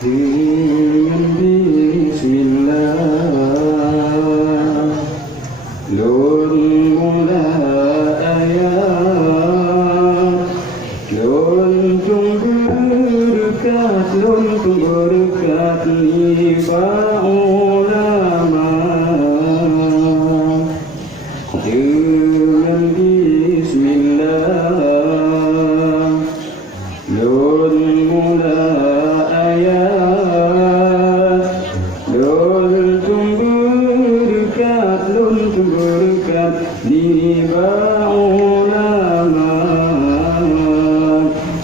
dengan bismillah. Lun mula ayat, lun tunggu berkat nifah ulama. Dengan bismillah. Lun mula ayat, lun tunggu berkat nifah ulama.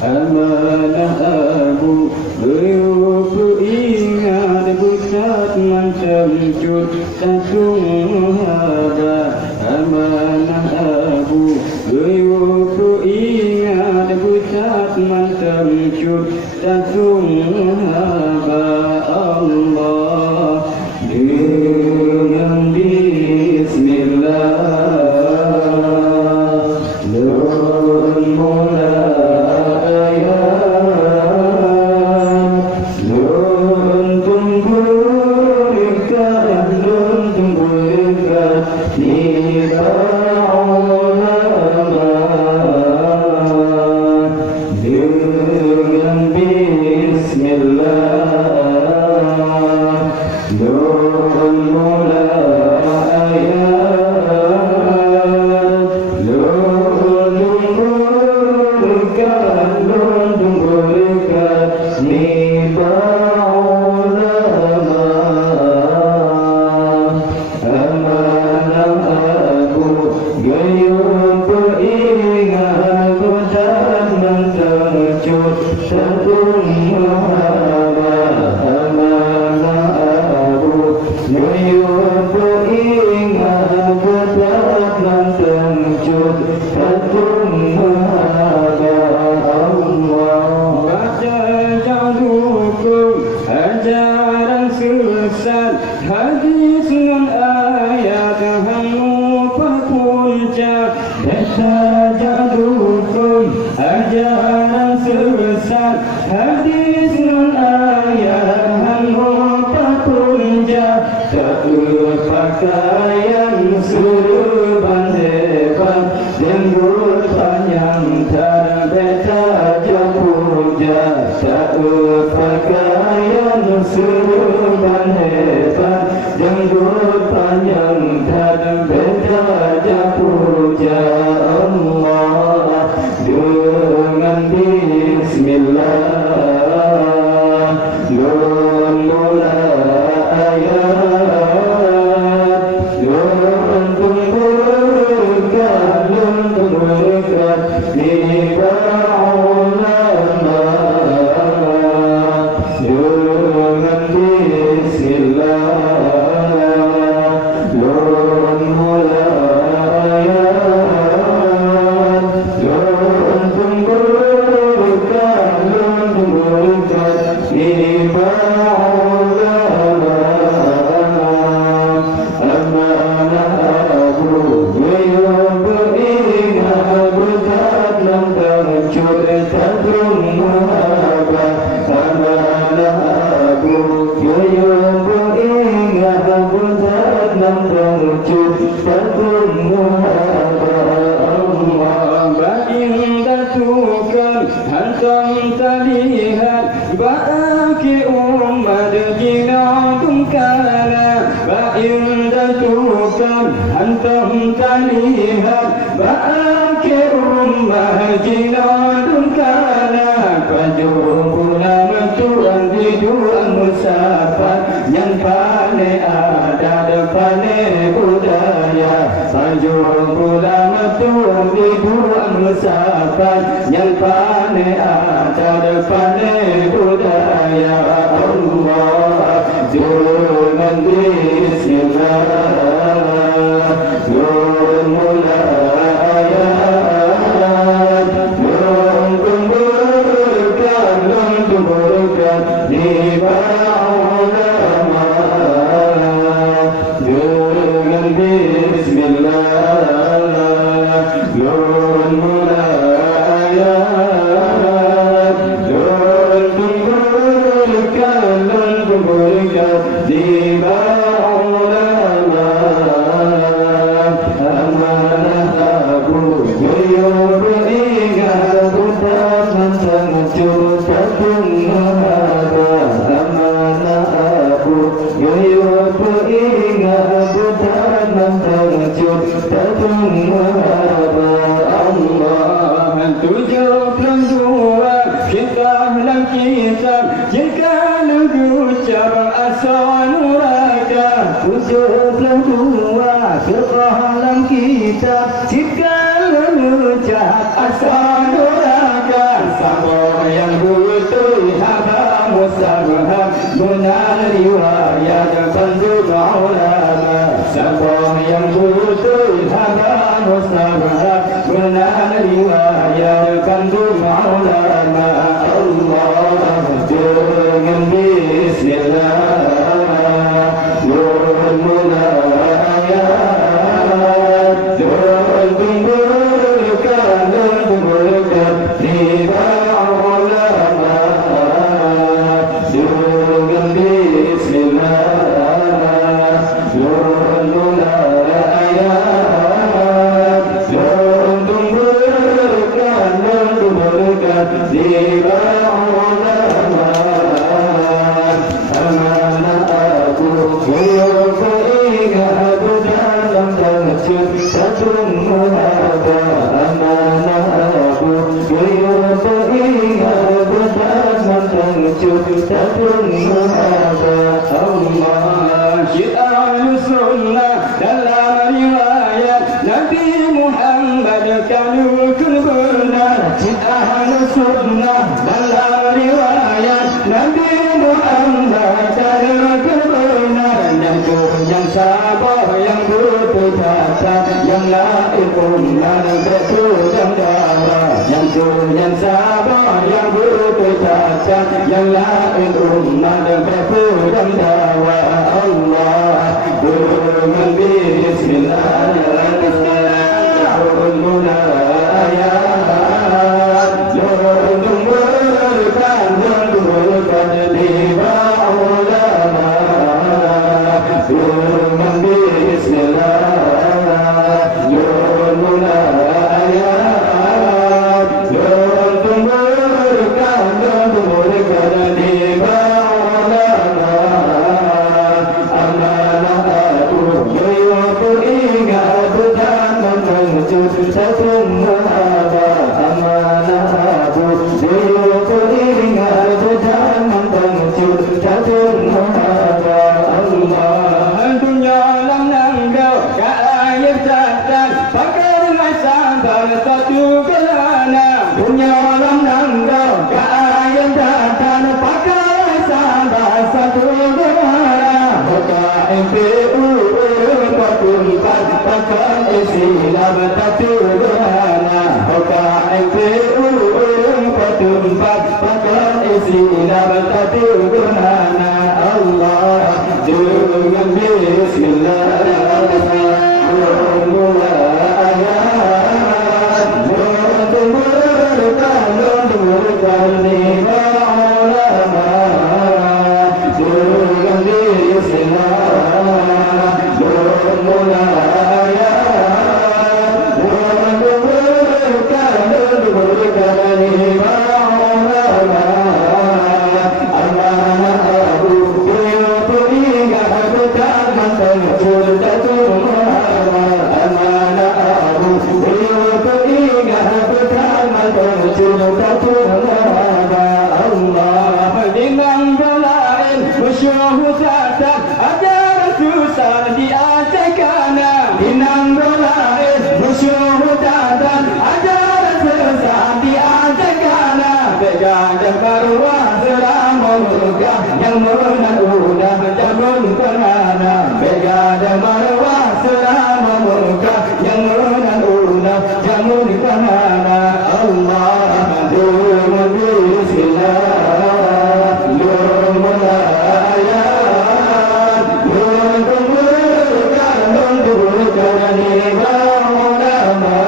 Amanah abu beruk ingat bukat macam cut tatung haba. Amanah abu beruk ingat bukat macam cut tatung haba. Allah dengan bismillah. Lun mula ayat, lun tunggu berkat nifah ulama. Dengan bismillah. Lun mula ayat, lun tunggu berkat nifah ulama. Amanah aku gayung peringat budak mentercut tatung haba. Amanah aku gayung peringat budak mentercut tatung haba. Allah baca jadukum ajaran sesat, hadis dan ayat hamu pepunca. Baca jadukum ajaran sesat, hadis dan ayat hamu pepunca. Tak berpakaian surban hebat, jenggot panjang terbeta japuja. Tak berpakaian surban hebat, jenggot panjang terbeta japuja. Allah dengan bismillah. Lun mula ayat, lun tunggu berkat nifah ulama. Dengan bismillah. Lun mula ayat, lun tunggu berkat nifah ulama. Amanah aku gayung beringat budak mentercut tatung haba. Amanah aku gayung beringat budak mentercut tatung haba. Allah bain datukan hantam talihat, baki umat jinadum kana. Bain datukan hantam talihat, baki umat jinadum kana. Pajung pulang tuan dijual musafat, yang pane ada depane budaya. Pajung pulang tuan dijual musafat, yang pane ada depane budaya. Allah dengan bismillah. Lun mula ayat, lun tunggu berkat nifah ulama. Dengan bismillah. Lun mula ayat, lun tunggu berkat Judatun hada amanaku Yuyuku ingat budanan Judatun hada Allah 72 kitab dalam kitab jika lu ucap asal nuraka 72 fiqh dalam kitab jika lu ucap asal nuraka siapa yang butuh haba musabhab gunan riwayat penduduk ulama siapa yang butuh haba musabhab gunan riwayat penduduk ulama Allah dengan bismillah nurul mulayat nurul tumbuhkan riba ulama dengan bismillah nurul mulayat nurul tumbuhkan riba sabar yang berpuasa yang laikum dan bertudang darah yang sabar yang berpuasa yang laikum dan bertudang darah Allah dengan bismillahirrahmanirrahim nurul mulayat nurul riba ulama dengan bismillah nurul mulayat nurul tumbuhkan riba ulama amanahku yuyuku ingat dan menjud satu mahaba amanahku yuyuku ingat dan menjud satu mahaba Allah satu kelana dunia alam nangga kaya datang pakai sabar satu kelana maka MPU patun pakai Islam satu kelana maka MPU patun pakai Islam satu kelana Allah dengan yang menaulah jamun kerana bega dan marwah selama muka yang menaulah jamun kerana Allah dengan bismillah nurul mulayat nurul tumbuhkan riba ulama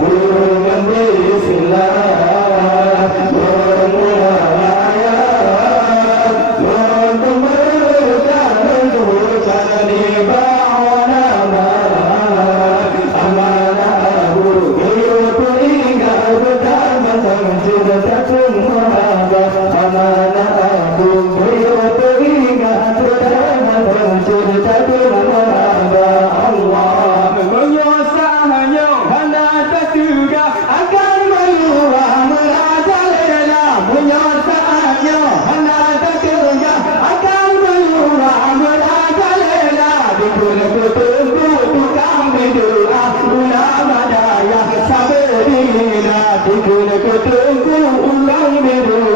dengan bismillah nurul mulayat Judul satu muhabbat amanah agung beliau teringat pertama muncul satu muhabbat Allah menyosahnya hendak tersuga akan meluah merajalela menyosahnya hendak tersuga akan meluah merajalela dikul kutunggu tukang berdoa ulama daya sabarina dikul kutunggu ulang berdoa